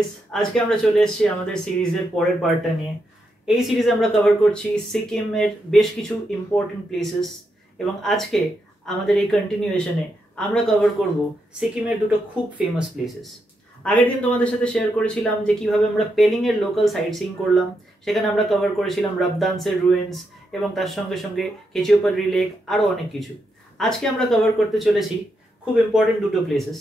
Guys, আজকে আমরা চলে এসেছি আমাদের সিরিজের পরের পার্টটা নিয়ে। এই সিরিজে আমরা কভার করছি সিকিমের বেশ কিছু ইম্পর্টেন্ট প্লেসেস এবং আজকে আমাদের এই কন্টিনিউয়েশনে আমরা কভার করব সিকিমের দুটো খুব ফেমাস প্লেসেস। আগের দিন তোমাদের সাথে শেয়ার করেছিলাম যে কিভাবে আমরা পেলিংয়ের লোকাল সাইট সিইং করলাম। সেখানে আমরা কভার করেছিলাম রাবদান্সের রুইন্স এবং তার সঙ্গে সঙ্গে কেচিওপাড্রি লেক, আরও অনেক কিছু। আজকে আমরা কভার করতে চলেছি খুব ইম্পর্টেন্ট দুটো প্লেসেস।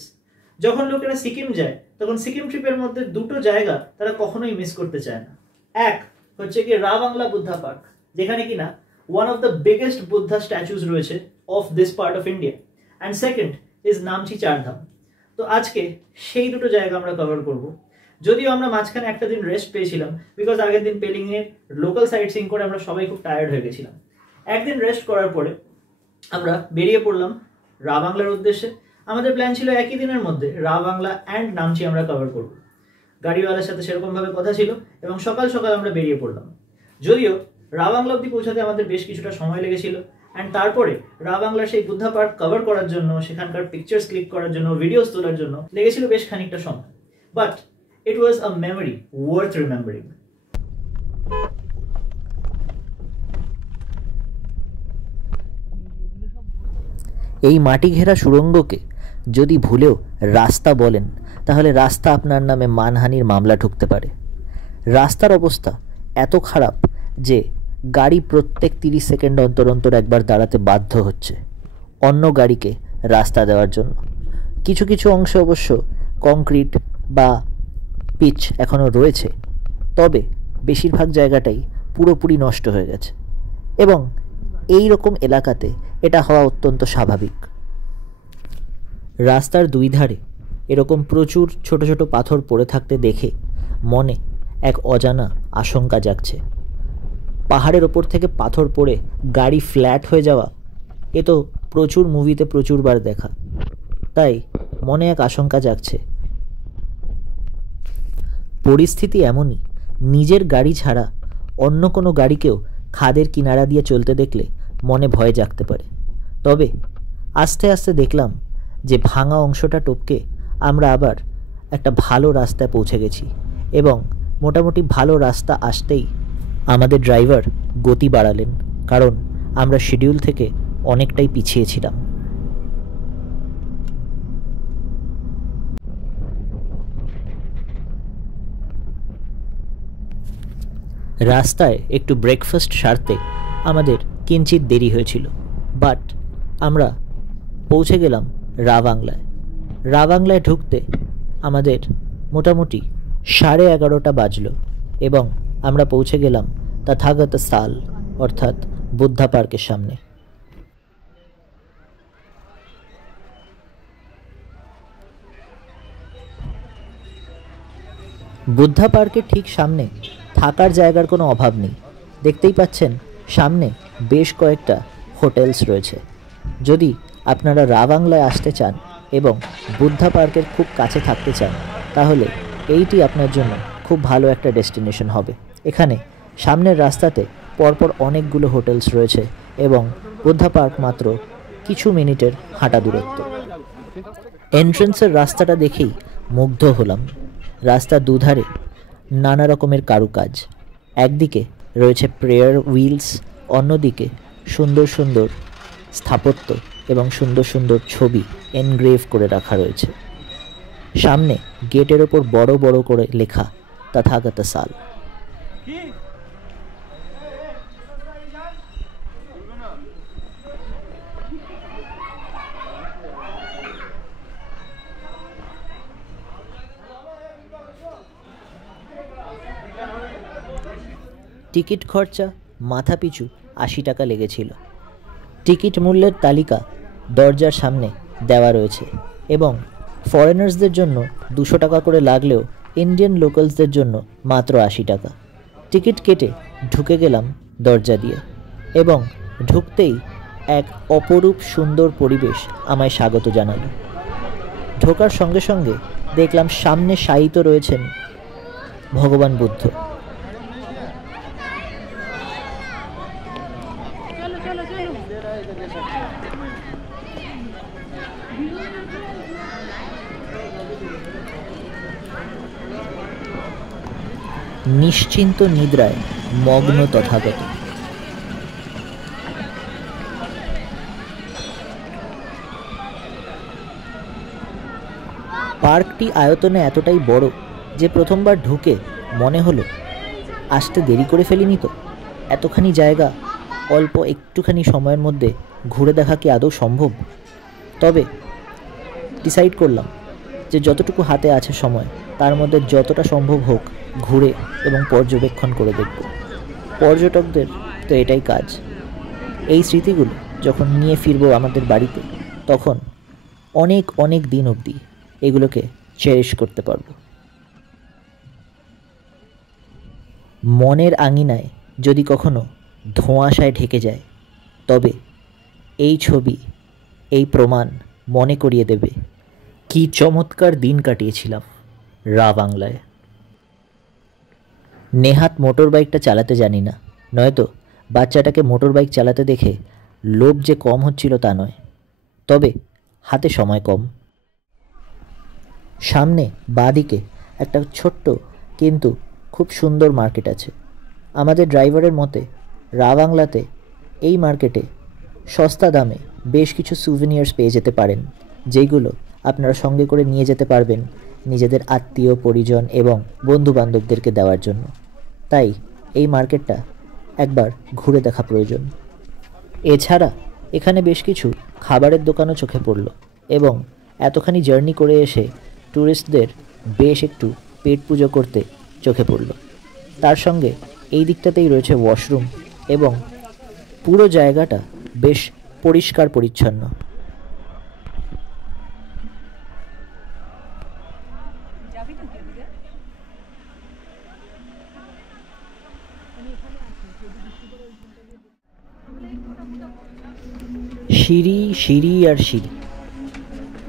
যখন লোকেরা সিকিম যায় তখন সিকিম ট্রিপের মধ্যে দুটো জায়গা তারা কখনোই মিস করতে চায় না। এক হচ্ছে কি রাবাংলা বুদ্ধা পার্ক, যেখানে কিনা one of the biggest Buddha statues রয়েছে of this part of India, and second is Namchi Chardham. তো আজকে সেই দুটো জায়গা আমরা কভার করব। যদিও আমরা মাঝখানে একটা দিন রেস্ট পেয়েছিলাম, বিকজ আগের দিন পেলিংয়ের লোকাল সাইট সিইং করে আমরা সবাই খুব টায়ার্ড হয়ে গেছিলাম। একদিন রেস্ট করার পরে আমরা বেরিয়ে পড়লাম রাবাংলার উদ্দেশ্যে। আমাদের প্ল্যান ছিল একই দিনের মধ্যে রাবাংলা অ্যান্ড নামচি আমরা কভার করব। গাড়িওয়ালার সাথে সেরকমভাবে কথা ছিল এবং সকাল সকাল আমরা বেরিয়ে পড়লাম। যদিও রাবাংলা অব্দি পৌঁছাতে আমাদের বেশ কিছুটা সময় লেগেছিল, অ্যান্ড তারপরে রাবাংলার সেই বুদ্ধা পার্ক কভার করার জন্য, সেখানকার পিকচার্স ক্লিক করার জন্য, ভিডিওস তোলার জন্য লেগেছিল বেশ খানিকটা সময়। But it was a memory worth remembering. এই মাটি ঘেরা সুড়ঙ্গকে যদি ভুলেও রাস্তা বলেন তাহলে রাস্তা আপনার নামে মানহানির মামলা ঠুকতে পারে। রাস্তার অবস্থা এত খারাপ যে গাড়ি প্রত্যেক 30 সেকেন্ড অন্তর অন্তর একবার দাঁড়াতে বাধ্য হচ্ছে অন্য গাড়িকে রাস্তা দেওয়ার জন্য। কিছু কিছু অংশ অবশ্য কংক্রিট বা পিচ এখনও রয়েছে, তবে বেশিরভাগ জায়গাটাই পুরোপুরি নষ্ট হয়ে গেছে এবং এই রকম এলাকাতে এটা হওয়া অত্যন্ত স্বাভাবিক। রাস্তার দুই ধারে এরকম প্রচুর ছোট ছোট পাথর পড়ে থাকতে দেখে মনে এক অজানা আশঙ্কা জাগছে। পাহাড়ের ওপর থেকে পাথর পড়ে গাড়ি ফ্ল্যাট হয়ে যাওয়া এ তো প্রচুর মুভিতে প্রচুরবার দেখা, তাই মনে এক আশঙ্কা জাগছে। পরিস্থিতি এমনই, নিজের গাড়ি ছাড়া অন্য কোনো গাড়িকেও খাদের কিনারা দিয়ে চলতে দেখলে মনে ভয় জাগতে পারে। তবে আস্তে আস্তে দেখলাম যে ভাঙা অংশটা টপকে আমরা আবার একটা ভালো রাস্তায় পৌঁছে গেছি এবং মোটামুটি ভালো রাস্তা আসতেই আমাদের ড্রাইভার গতি বাড়ালেন, কারণ আমরা শিডিউল থেকে অনেকটাই পিছিয়ে ছিলাম। রাস্তায় একটু ব্রেকফাস্ট সারতে আমাদের কিঞ্চিত দেরি হয়েছিল, বাট আমরা পৌঁছে গেলাম রাবাংলায়। রাবাংলায় ঢুকতে আমাদের মোটামুটি 11:30 বাজল এবং আমরা পৌঁছে গেলাম তথাগত সাল অর্থাৎ বুদ্ধা পার্কের সামনে। বুদ্ধা পার্কের ঠিক সামনে থাকার জায়গার কোনো অভাব নেই। দেখতেই পাচ্ছেন সামনে বেশ কয়েকটা হোটেলস রয়েছে। যদি আপনারা রাবাংলায় আসতে চান এবং বুদ্ধা পার্কের খুব কাছে থাকতে চান তাহলে এইটি আপনার জন্য খুব ভালো একটা ডেস্টিনেশন হবে। এখানে সামনের রাস্তাতে পরপর অনেকগুলো হোটেলস রয়েছে এবং বুদ্ধা পার্ক মাত্র কিছু মিনিটের হাঁটা দূরত্ব। এন্ট্রেন্সের রাস্তাটা দেখেই মুগ্ধ হলাম। রাস্তার দুধারে নানা রকমের কারুকাজ, একদিকে রয়েছে প্রেয়ার হুইলস, অন্যদিকে সুন্দর সুন্দর স্থাপত্য এবং সুন্দর সুন্দর ছবি এনগ্রেভ করে রাখা রয়েছে। সামনে গেটের ওপর বড় বড় করে লেখা তথাগত সাল। টিকিট খরচা মাথাপিছু 80 টাকা লেগেছিল। টিকিট মূল্যের তালিকা দরজার সামনে দেওয়া রয়েছে এবং ফরেনার্সদের জন্য 200 টাকা করে লাগলেও ইন্ডিয়ান লোকালসদের জন্য মাত্র 80 টাকা। টিকিট কেটে ঢুকে গেলাম দরজা দিয়ে এবং ঢুকতেই এক অপরূপ সুন্দর পরিবেশ আমায় স্বাগত জানালো। ঢোকার সঙ্গে সঙ্গে দেখলাম সামনে শায়িত রয়েছেন ভগবান বুদ্ধ। নিশ্চিন্ত নিদ্রায় মগ্ন তথাগত। পার্কটি আয়তনে এতটাই বড় যে প্রথমবার ঢুকে মনে হলো আসতে দেরি করে ফেলিনি তো। এতখানি জায়গা অল্প একটুখানি সময়ের মধ্যে ঘুরে দেখা কি আদৌ সম্ভব? তবে ডিসাইড করলাম যে যতটুকু হাতে আছে সময় তার মধ্যে যতটা সম্ভব হোক ঘুরে এবং পর্যবেক্ষণ করে দেখব। পর্যটকদের তো এটাই কাজ। এই স্মৃতিগুলো যখন নিয়ে ফিরবো আমাদের বাড়িতে তখন অনেক অনেক দিন অবধি এগুলোকে চেরিশ করতে পারবো। মনের আঙিনায় যদি কখনো ধোঁয়াশায় ঢেকে যায় তবে এই ছবি, এই প্রমাণ মনে করিয়ে দেবে কি চমৎকার দিন কাটিয়েছিলাম রা বাংলায়। নেহাত মোটর বাইকটা চালাতে জানি না, নয়তো বাচ্চাটাকে মোটর বাইক চালাতে দেখে লোভ যে কম হচ্ছিল তা নয়, তবে হাতে সময় কম। সামনে বাঁদিকে একটা ছোট্ট কিন্তু খুব সুন্দর মার্কেট আছে। আমাদের ড্রাইভারের মতে রা বাংলাতে এই মার্কেটে সস্তা দামে বেশ কিছু সুভেনিয়ার্স পেয়ে যেতে পারেন, যেইগুলো আপনারা সঙ্গে করে নিয়ে যেতে পারবেন নিজেদের আত্মীয় পরিজন এবং বন্ধুবান্ধবদেরকে দেওয়ার জন্য। তাই এই মার্কেটটা একবার ঘুরে দেখা প্রয়োজন। এছাড়া এখানে বেশ কিছু খাবারের দোকানও চোখে পড়ল এবং এতখানি জার্নি করে এসে ট্যুরিস্টদের বেশ একটু পেট পুজো করতে চোখে পড়ল। তার সঙ্গে এই দিকটাতেই রয়েছে ওয়াশরুম এবং পুরো জায়গাটা বেশ পরিষ্কার পরিচ্ছন্ন। সিঁড়ি সিঁড়ি আর সিঁড়ি।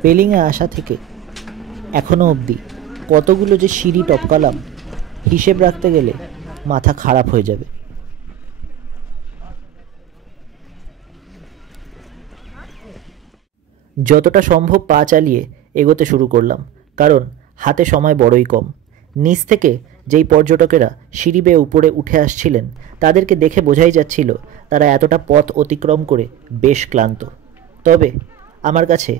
পেলিংয়ে আসা থেকে এখনও অবধি কতগুলো যে সিঁড়ি টপকালাম হিসেব রাখতে গেলে মাথা খারাপ হয়ে যাবে। যতটা সম্ভব পা চালিয়ে এগোতে শুরু করলাম, কারণ হাতে সময় বড়ই কম। নিচ থেকে যেই পর্যটকেরা সিঁড়ি বেয়ে উপরে উঠে আসছিলেন তাদেরকে দেখে বোঝাই যাচ্ছিল তারা এতটা পথ অতিক্রম করে বেশ ক্লান্ত। তবে আমার কাছে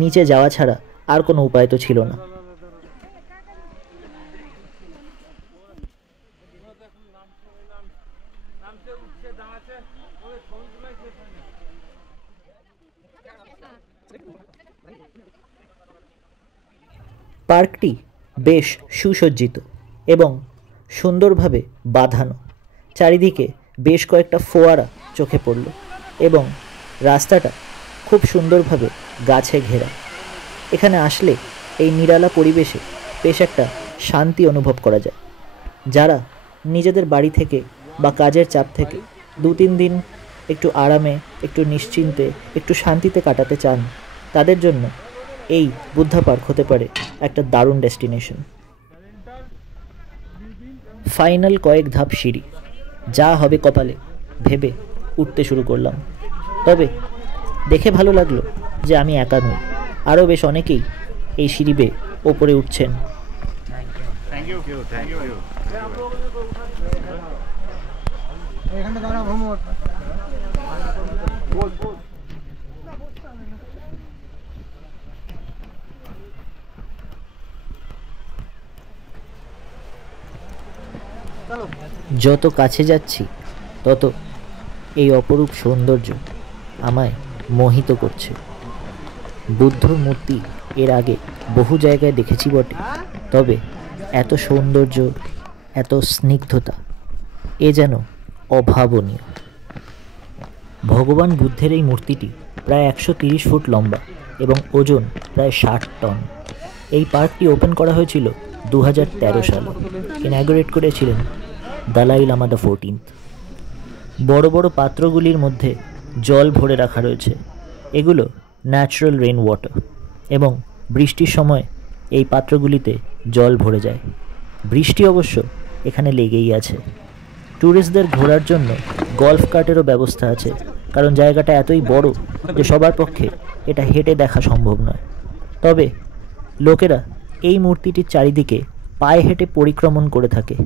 নিচে যাওয়া ছাড়া আর কোনো উপায় তো ছিল না। পার্কটি বেশ সুসজ্জিত এবং সুন্দরভাবে বাঁধানো। চারিদিকে বেশ কয়েকটা ফোয়ারা চোখে পড়ল এবং রাস্তাটা খুব সুন্দরভাবে গাছে ঘেরা। এখানে আসলে এই নিরালা পরিবেশে বেশ একটা শান্তি অনুভব করা যায়। যারা নিজেদের বাড়ি থেকে বা কাজের চাপ থেকে 2-3 দিন একটু আরামে, একটু নিশ্চিন্তে, একটু শান্তিতে কাটাতে চান তাদের জন্য এই বুদ্ধা পার্ক হতে পারে একটা দারুণ ডেস্টিনেশন। ফাইনাল কয়েক ধাপ সিঁড়ি, যা হবে কপালে ভেবে উঠতে শুরু করলাম। তবে দেখে ভালো লাগলো যে আমি একা নই, আরও বেশ অনেকেই এই সিঁড়ি বেয়ে ওপরে উঠছেন। যত কাছে যাচ্ছি তত এই অপরূপ সৌন্দর্য আমায় মোহিত করছে। বুদ্ধর মূর্তি এর আগে বহু জায়গায় দেখেছি বটে, তবে এত সৌন্দর্য, এত স্নিগ্ধতা এ যেন অভাবনীয়। ভগবান বুদ্ধের এই মূর্তিটি প্রায় 130 ফুট লম্বা এবং ওজন প্রায় 60 টন। এই পার্কটি ওপেন করা হয়েছিল 2013 সালে। ইনঅগ্রেট করেছিলেন দালাই লামা দ্য 14th। বড় বড় পাত্রগুলির মধ্যে জল ভরে রাখা রয়েছে। এগুলো ন্যাচারাল রেন ওয়াটার এবং বৃষ্টির সময় এই পাত্রগুলিতে জল ভরে যায়। বৃষ্টি অবশ্য এখানে লেগেই আছে। ট্যুরিস্টদের ঘোরার জন্য গলফ কার্টেরও ব্যবস্থা আছে, কারণ জায়গাটা এতই বড় যে সবার পক্ষে এটা হেঁটে দেখা সম্ভব নয়। তবে লোকেরা এই মূর্তিটির চারিদিকে পায়ে হেঁটে পরিক্রমণ করে থাকে।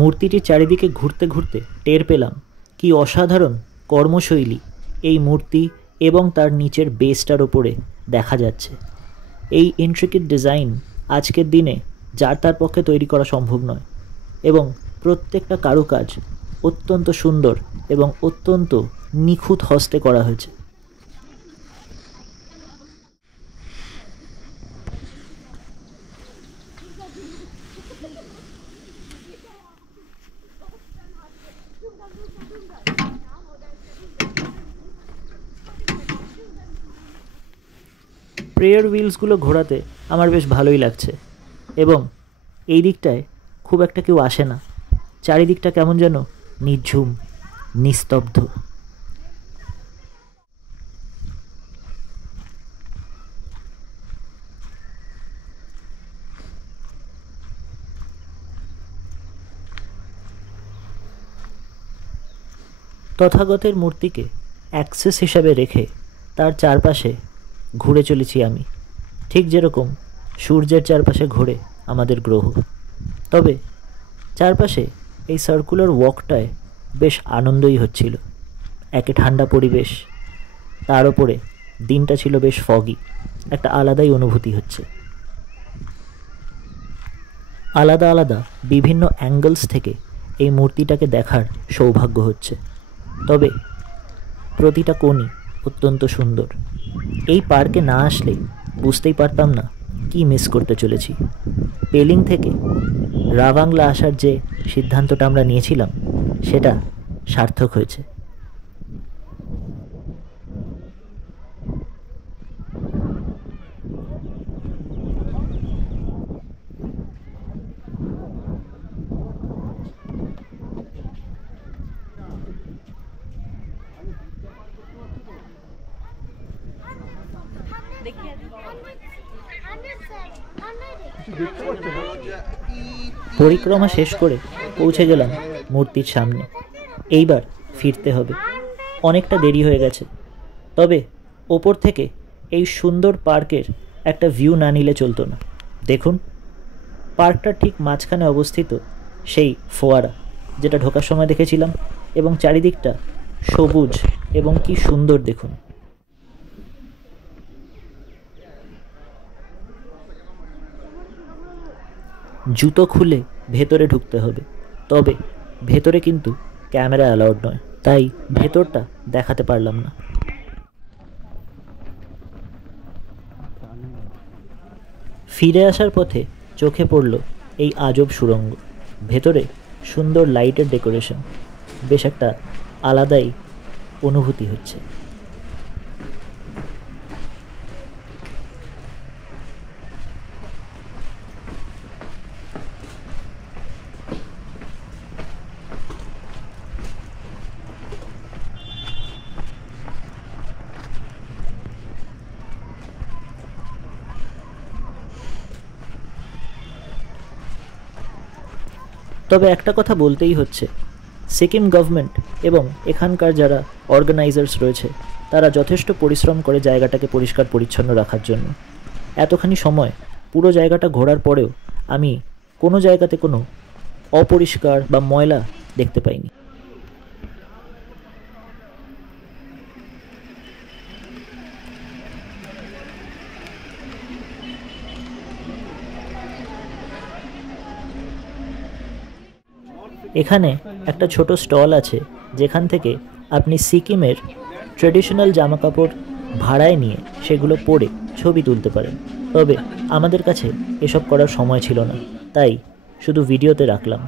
মূর্তিটির চারিদিকে ঘুরতে ঘুরতে টের পেলাম কি অসাধারণ কর্মশৈলী এই মূর্তি এবং তার নিচের বেসটার ওপরে দেখা যাচ্ছে। এই ইন্ট্রিকেট ডিজাইন আজকের দিনে যার তার পক্ষে তৈরি করা সম্ভব নয়, এবং প্রত্যেকটা কারুকাজ অত্যন্ত সুন্দর এবং অত্যন্ত নিখুঁত হস্তে করা হয়েছে। প্রেয়ার হুইলসগুলো ঘোরাতে আমার বেশ ভালোই লাগছে, এবং এই দিকটায় খুব একটা কেউ আসে না। চারিদিকটা কেমন যেন নিঝুম, নিস্তব্ধ। তথাগতের মূর্তিকে অ্যাক্সেস হিসাবে রেখে তার চারপাশে ঘুরে চলেছি আমি, ঠিক যেরকম সূর্যের চারপাশে ঘোরে আমাদের গ্রহ। তবে চারপাশে এই সার্কুলার ওয়াকটায় বেশ আনন্দই হচ্ছিল। একে ঠান্ডা পরিবেশ, তার ওপরে দিনটা ছিল বেশ ফগি, একটা আলাদাই অনুভূতি হচ্ছে। আলাদা আলাদা বিভিন্ন অ্যাঙ্গেলস থেকে এই মূর্তিটাকে দেখার সৌভাগ্য হচ্ছে। তবে প্রতিটা কোণই অত্যন্ত সুন্দর। এই পার্কে না আসলে বুঝতেই পারতাম না কি মিস করতে চলেছি। পেলিং থেকে রাভাংলা আসার যে সিদ্ধান্তটা আমরা নিয়েছিলাম সেটা সার্থক হয়েছে। পরিক্রমা শেষ করে পৌঁছে গেলাম মূর্তির সামনে। এইবার ফিরতে হবে, অনেকটা দেরি হয়ে গেছে। তবে ওপর থেকে এই সুন্দর পার্কের একটা ভিউ না নিলে চলতো না। দেখুন, পার্কটার ঠিক মাঝখানে অবস্থিত সেই ফোয়ারা যেটা ঢোকার সময় দেখেছিলাম, এবং চারিদিকটা সবুজ এবং কি সুন্দর দেখুন। জুতো খুলে ভেতরে ঢুকতে হবে, তবে ভেতরে কিন্তু ক্যামেরা অ্যালাউড নয়, তাই ভেতরটা দেখাতে পারলাম না। ফিরে আসার পথে চোখে পড়ল এই আজব সুড়ঙ্গ। ভেতরে সুন্দর লাইটের ডেকোরেশন, বেশ একটা আলাদাই অনুভূতি হচ্ছে। তবে একটা কথা বলতেই হচ্ছে, সিকিম গভর্নমেন্ট এবং এখানকার যারা অর্গানাইজার্স রয়েছে তারা যথেষ্ট পরিশ্রম করে জায়গাটাকে পরিষ্কার পরিচ্ছন্ন রাখার জন্য। এতখানি সময় পুরো জায়গাটা ঘোরার পরেও আমি কোনো জায়গাতে কোনো অপরিষ্কার বা ময়লা দেখতে পাইনি। এখানে একটা ছোট স্টল আছে যেখান থেকে আপনি সিকিমের ট্রেডিশনাল জামাকাপড় ভাড়ায় নিয়ে সেগুলো পরে ছবি তুলতে পারেন। তবে আমাদের কাছে এসব করার সময় ছিল না, তাই শুধু ভিডিওতে রাখলাম।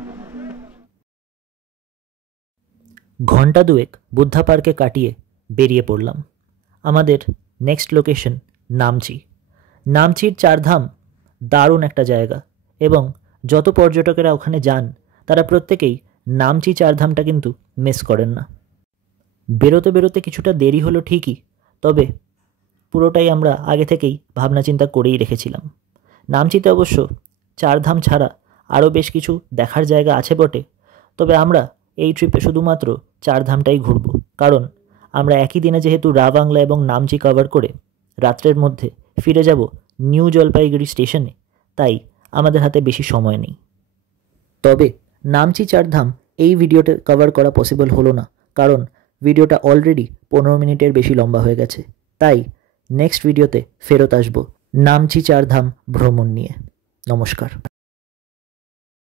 ঘন্টা দুয়েক বুদ্ধা পার্কে কাটিয়ে বেরিয়ে পড়লাম। আমাদের নেক্সট লোকেশন নামচি। নামচির চারধাম দারুণ একটা জায়গা, এবং যত পর্যটকেরা ওখানে যান তারা প্রত্যেকেই নামচি চারধামটা কিন্তু মিস করেন না। বেরোতে বেরোতে কিছুটা দেরি হলো ঠিকই, তবে পুরোটাই আমরা আগে থেকেই ভাবনা চিন্তা করেই রেখেছিলাম। নামচিতে অবশ্য চারধাম ছাড়া আরও বেশ কিছু দেখার জায়গা আছে বটে, তবে আমরা এই ট্রিপে শুধুমাত্র চারধামটাই ঘুরব, কারণ আমরা একই দিনে যেহেতু রাবাংলা এবং নামচি কভার করে রাত্রের মধ্যে ফিরে যাব নিউ জলপাইগুড়ি স্টেশনে, তাই আমাদের হাতে বেশি সময় নেই। তবে নামচি চারধাম এই ভিডিওতে কভার করা পসিবল হলো না, কারণ ভিডিওটা অলরেডি 15 মিনিটের বেশি লম্বা হয়ে গেছে। তাই নেক্সট ভিডিওতে ফেরত আসবো নামচি চারধাম ভ্রমণ নিয়ে। নমস্কার।